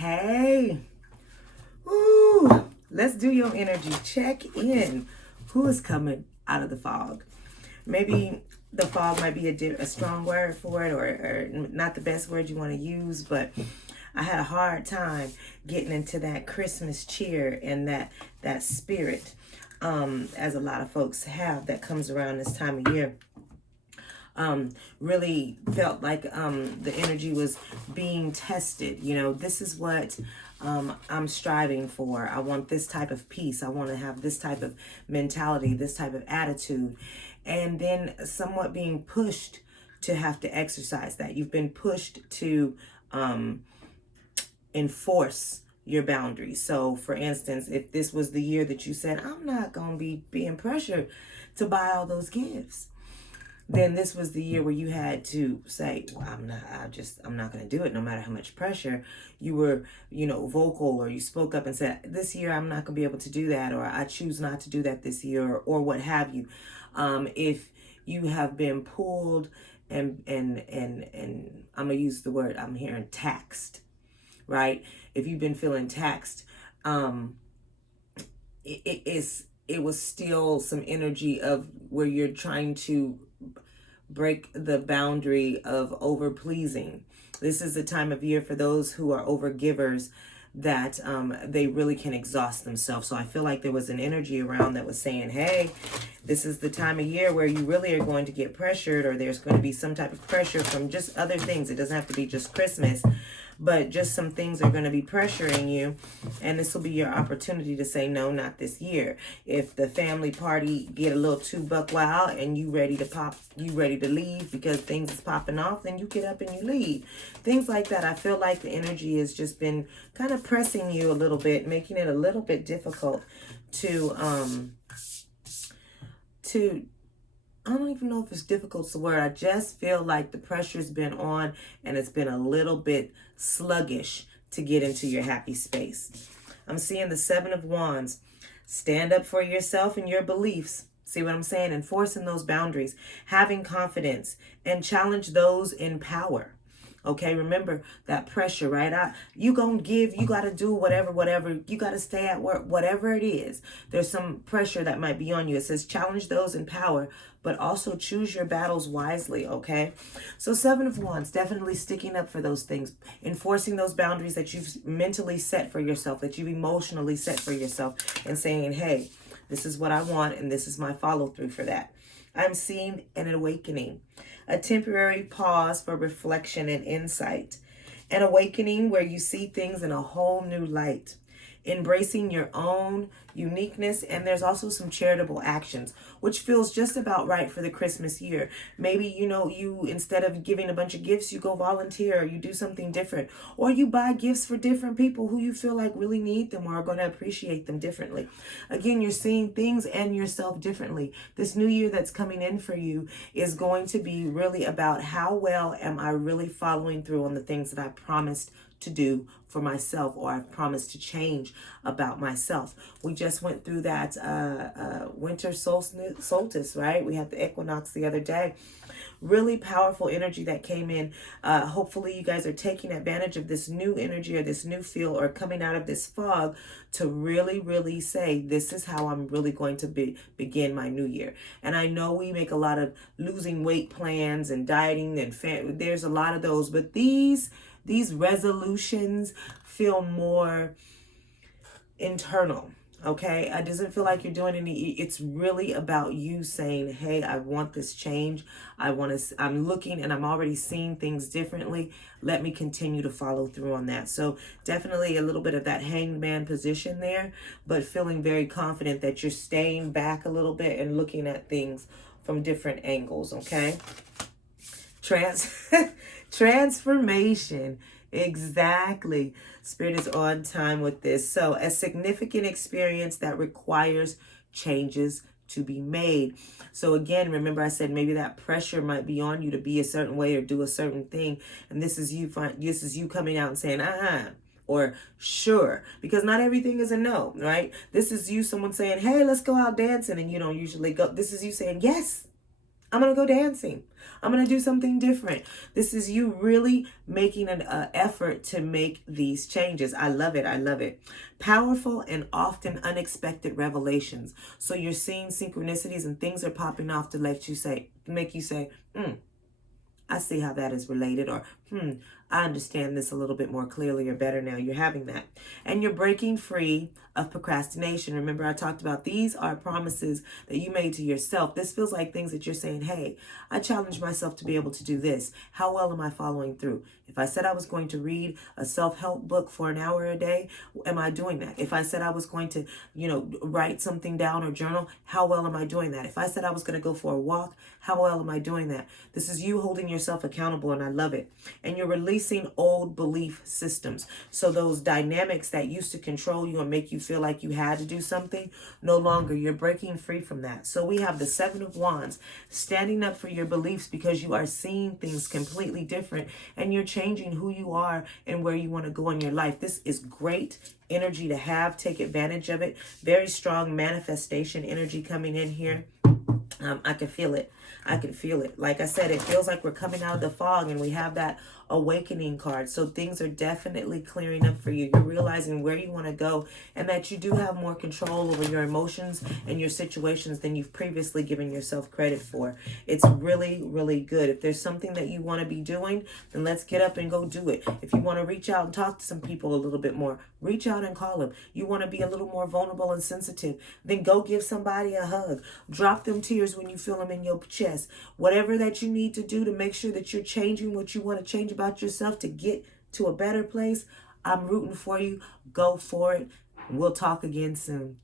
Hey, ooh, let's do your energy check in. Who is coming out of the fog? Maybe the fog might be a strong word for it, or not the best word you want to use, but I had a hard time getting into that Christmas cheer and that spirit, as a lot of folks have that comes around this time of year. Really felt like the energy was being tested. This is what I'm striving for. I want this type of peace. I want to have this type of mentality, this type of attitude. And then somewhat being pushed to have to exercise that. You've been pushed to enforce your boundaries. So, for instance, if this was the year that you said, I'm not going to be being pressured to buy all those gifts, then this was the year where you had to say, well, I'm not going to do it no matter how much pressure. You were, vocal, or you spoke up and said, this year I'm not going to be able to do that, or I choose not to do that this year, or what have you. If you have been pulled and I'm going to use the word I'm hearing, taxed, right? If you've been feeling taxed, it was still some energy of where you're trying to break the boundary of over pleasing. This is the time of year for those who are over givers that they really can exhaust themselves. So I feel like there was an energy around that was saying, hey, this is the time of year where you really are going to get pressured, or there's going to be some type of pressure from just other things. It doesn't have to be just Christmas, but just some things are going to be pressuring you, and this will be your opportunity to say no, not this year. If the family party get a little too buck wild and you ready to leave because things is popping off, then you get up and you leave. Things like that. I feel like the energy has just been kind of pressing you a little bit, making it a little bit difficult to I don't even know if it's difficult's the word. I just feel like the pressure's been on and it's been a little bit sluggish to get into your happy space. I'm seeing the Seven of Wands. Stand up for yourself and your beliefs. See what I'm saying? Enforcing those boundaries, having confidence, and challenge those in power. Okay, remember that pressure, right? You gonna give, you gotta do whatever, you gotta stay at work, whatever it is. There's some pressure that might be on you. It says challenge those in power, but also choose your battles wisely, okay? So Seven of Wands, definitely sticking up for those things, enforcing those boundaries that you've mentally set for yourself, that you've emotionally set for yourself, and saying, hey, this is what I want, and this is my follow through for that. I'm seeing an awakening, a temporary pause for reflection and insight, an awakening where you see things in a whole new light, embracing your own uniqueness. And there's also some charitable actions, which feels just about right for the Christmas year. Maybe, you, instead of giving a bunch of gifts, you go volunteer, or you do something different, or you buy gifts for different people who you feel like really need them or are going to appreciate them differently. Again, you're seeing things and yourself differently. This new year that's coming in for you is going to be really about how well am I really following through on the things that I promised to do for myself, or I've promised to change about myself. We just went through that winter solstice, right? We had the equinox the other day. Really powerful energy that came in. Hopefully you guys are taking advantage of this new energy or this new feel, or coming out of this fog to really, really say, this is how I'm really going to begin my new year. And I know we make a lot of losing weight plans and dieting, and there's a lot of those, but these resolutions feel more internal. Okay, it doesn't feel like you're doing any. It's really about you saying, hey, I want this change. I'm looking and I'm already seeing things differently. Let me continue to follow through on that. So definitely a little bit of that hanged man position there, but feeling very confident that you're staying back a little bit and looking at things from different angles. Okay. Transformation. Exactly. Spirit is on time with this. So a significant experience that requires changes to be made. So again, remember I said maybe that pressure might be on you to be a certain way or do a certain thing. And this is you coming out and saying, or sure, because not everything is a no, right? This is you, someone saying, hey, let's go out dancing, and you don't usually go. This is you saying, yes, I'm going to go dancing. I'm going to do something different. This is you really making an effort to make these changes. I love it. I love it. Powerful and often unexpected revelations. So you're seeing synchronicities and things are popping off to make you say, I see how that is related, or I understand this a little bit more clearly or better now. You're having that. And you're breaking free of procrastination. Remember, I talked about these are promises that you made to yourself. This feels like things that you're saying, hey, I challenged myself to be able to do this. How well am I following through? If I said I was going to read a self-help book for an hour a day, am I doing that? If I said I was going to, write something down or journal, how well am I doing that? If I said I was going to go for a walk, how well am I doing that? This is you holding yourself accountable, and I love it. And you're releasing old belief systems. So those dynamics that used to control you and make you feel like you had to do something, no longer. You're breaking free from that. So we have the Seven of Wands, standing up for your beliefs because you are seeing things completely different and you're changing who you are and where you want to go in your life. This is great energy to have. Take advantage of it. Very strong manifestation energy coming in here. I can feel it. I can feel it. Like I said, it feels like we're coming out of the fog and we have that awakening card. So things are definitely clearing up for you. You're realizing where you want to go and that you do have more control over your emotions and your situations than you've previously given yourself credit for. It's really, really good. If there's something that you want to be doing, then let's get up and go do it. If you want to reach out and talk to some people a little bit more, reach out and call them. You want to be a little more vulnerable and sensitive, then go give somebody a hug. Drop them tears when you feel them in your chest. Whatever that you need to do to make sure that you're changing what you want to change about yourself to get to a better place, I'm rooting for you. Go for it. We'll talk again soon.